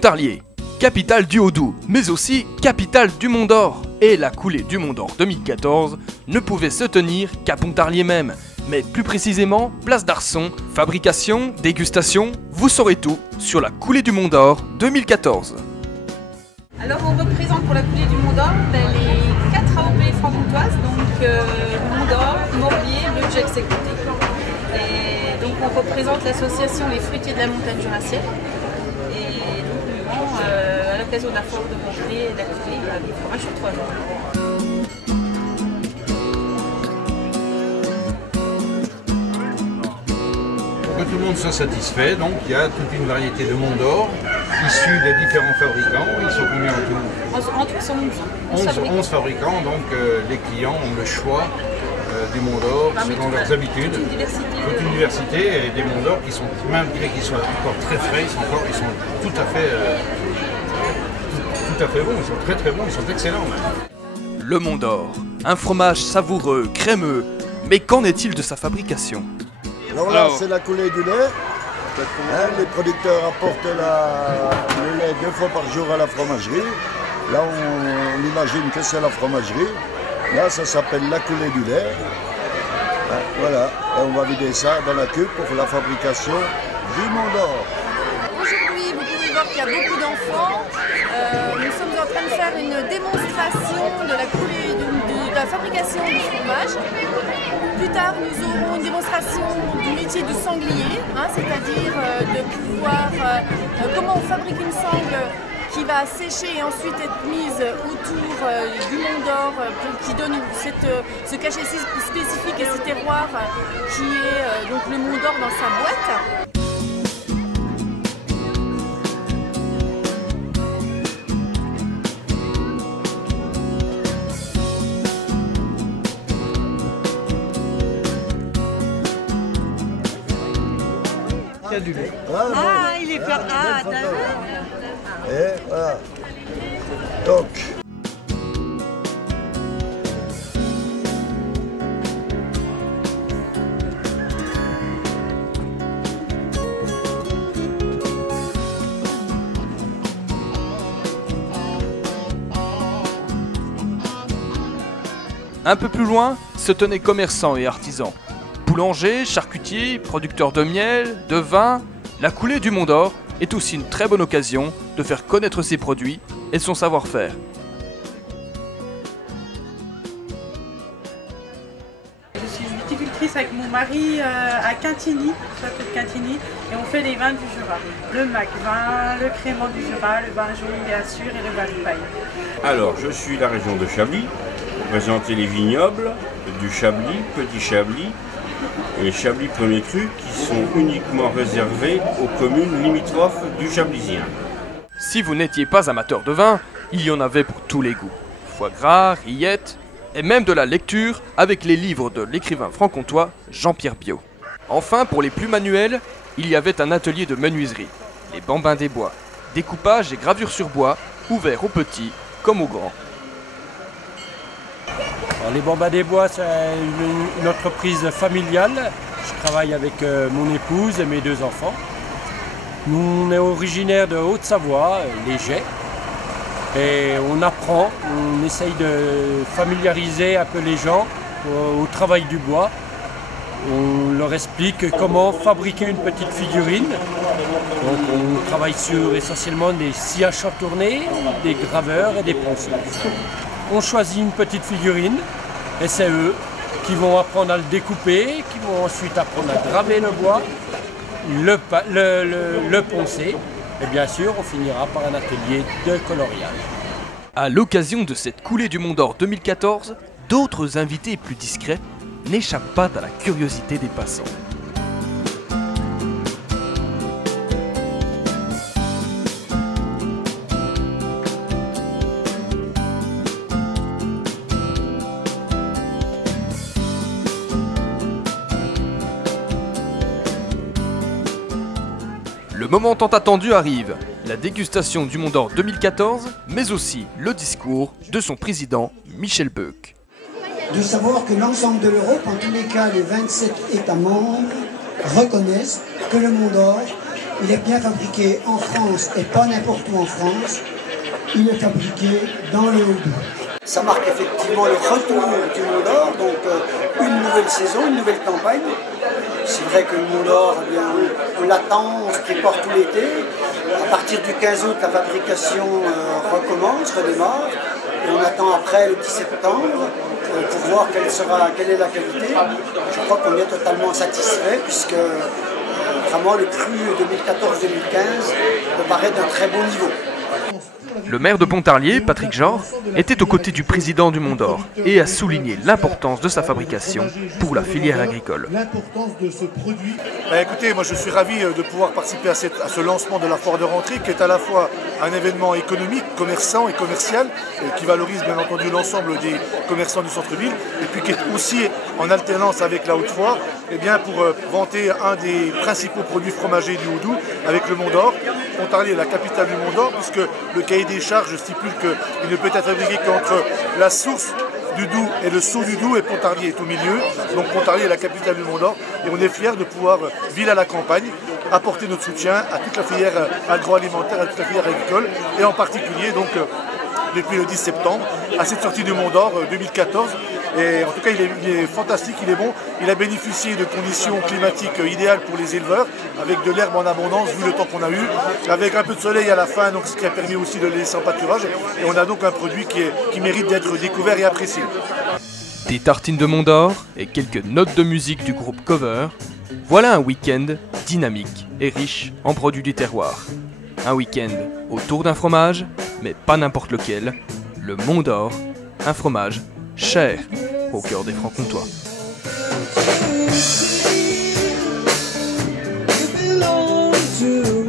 Pontarlier, capitale du Haut-Doubs, mais aussi capitale du Mont d'Or. Et la coulée du Mont d'Or 2014 ne pouvait se tenir qu'à Pontarlier même. Mais plus précisément, place d'Arçon, fabrication, dégustation, vous saurez tout sur la coulée du Mont d'Or 2014. Alors on représente pour la coulée du Mont d'Or les 4 AOP franc-comtoises, donc Mont d'Or, Morbier, Le Jet Exécuté. Et donc on représente l'association Les Fruitiers de la Montagne Jurassienne. Et donc nous vend à l'occasion de la foire de Montpellier et de la coulée des fromages sur 3 jours. Que tout le monde soit satisfait, donc il y a toute une variété de Mont d'Or issus des différents fabricants. Ils sont combien en tout? En tout, ils sont 11 fabricants, donc les clients ont le choix du Mont d'Or selon leurs habitudes. Toute une diversité et des Mont d'Or qui sont, malgré qu'ils soient encore très frais, ils sont tout à fait bons, ils sont très très bons, ils sont excellents même. Le Mont d'Or, un fromage savoureux, crémeux, mais qu'en est-il de sa fabrication? Alors là, c'est la coulée du lait. Les producteurs apportent le lait 2 fois par jour à la fromagerie. Là, on imagine que c'est la fromagerie. Là, ça s'appelle la coulée du lait. Voilà, et on va vider ça dans la cuve pour la fabrication du Mont d'Or. Aujourd'hui, vous pouvez voir qu'il y a beaucoup d'enfants. Nous sommes en train de faire une démonstration de la coulée de la fabrication du fromage. Plus tard, nous aurons une démonstration du métier du sanglier, c'est-à-dire de pouvoir comment on fabrique une sangle qui va sécher et ensuite être mise autour du Mont d'Or qui donne ce cachet spécifique et ce terroir qui est donc le Mont d'Or dans sa boîte. Il y a du lait. Ah, il est pas... Ah, t'as vu ? Et voilà. Donc. Un peu plus loin, se tenaient commerçants et artisans. Boulangers, charcutiers, producteurs de miel, de vin, la coulée du Mont d'Or est aussi une très bonne occasion de faire connaître ses produits et son savoir-faire. Je suis viticultrice avec mon mari à Quintigny, château de Quintigny, et on fait les vins du Jura. Le Mac vin, le crément du Jura, le vin jaune bien sûr et le vin de paille. Alors, je suis la région de Chablis, pour présenter les vignobles du Chablis, Petit Chablis, et Chablis Premier Cru qui sont uniquement réservés aux communes limitrophes du Chablisien. Si vous n'étiez pas amateur de vin, il y en avait pour tous les goûts. Foie gras, rillettes, et même de la lecture avec les livres de l'écrivain franc-comtois Jean-Pierre Biot. Enfin, pour les plus manuels, il y avait un atelier de menuiserie, les Bambins des Bois, découpage et gravure sur bois, ouvert aux petits comme aux grands. Alors, les Bambins des Bois, c'est une entreprise familiale. Je travaille avec mon épouse et mes 2 enfants. Nous, on est originaire de Haute-Savoie, les Jets. Et on apprend, on essaye de familiariser un peu les gens au travail du bois. On leur explique comment fabriquer une petite figurine. Donc on travaille sur essentiellement des scies à chantourner, des graveurs et des ponceuses. On choisit une petite figurine et c'est eux qui vont apprendre à le découper, qui vont ensuite apprendre à graver le bois, le poncer et bien sûr on finira par un atelier de coloriage. À l'occasion de cette coulée du Mont d'Or 2014, d'autres invités plus discrets n'échappent pas à la curiosité des passants. Le moment tant attendu arrive, la dégustation du Mont d'Or 2014, mais aussi le discours de son président Michel Beuck. De savoir que l'ensemble de l'Europe, en tous les cas les 27 États membres, reconnaissent que le Mont d'Or il est bien fabriqué en France et pas n'importe où en France. Il est fabriqué dans le Haut-Doubs. Ça marque effectivement le retour du Mont d'Or, donc une nouvelle saison, une nouvelle campagne. C'est vrai que le Mont d'Or, eh bien, on l'attend, on se prépare tout l'été. À partir du 15 août, la fabrication recommence, redémarre. Et on attend après le 10 septembre pour voir quelle est la qualité. Je crois qu'on est totalement satisfait puisque vraiment le cru 2014-2015 me paraît d'un très bon niveau. Le maire de Pontarlier, Patrick Genre, était aux côtés du président du Mont d'Or et a souligné l'importance de sa fabrication pour la filière agricole. L'importance de ce produit. Écoutez, moi je suis ravi de pouvoir participer à ce lancement de la foire de rentrée qui est à la fois un événement économique, commerçant et commercial qui valorise bien entendu l'ensemble des commerçants du centre-ville et puis qui est aussi en alternance avec la Haute-Foire pour vanter un des principaux produits fromagers du Haut-Doubs avec le Mont d'Or. Pontarlier est la capitale du Mont d'Or puisque le cahier des charges stipule qu'il ne peut être fabriqué qu'entre la source du Doubs et le seau du Doubs et Pontarlier est au milieu. Donc Pontarlier est la capitale du Mont d'Or et on est fiers de pouvoir, ville à la campagne, apporter notre soutien à toute la filière agroalimentaire, à toute la filière agricole et en particulier donc depuis le 10 septembre à cette sortie du Mont d'Or 2014. Et en tout cas, il est fantastique, il est bon. Il a bénéficié de conditions climatiques idéales pour les éleveurs, avec de l'herbe en abondance, vu le temps qu'on a eu, avec un peu de soleil à la fin, donc ce qui a permis aussi de le laisser en pâturage. Et on a donc un produit qui mérite d'être découvert et apprécié. Des tartines de Mont d'Or et quelques notes de musique du groupe Cover, voilà un week-end dynamique et riche en produits du terroir. Un week-end autour d'un fromage, mais pas n'importe lequel, le Mont d'Or, un fromage cher au cœur des Franc-Comtois. To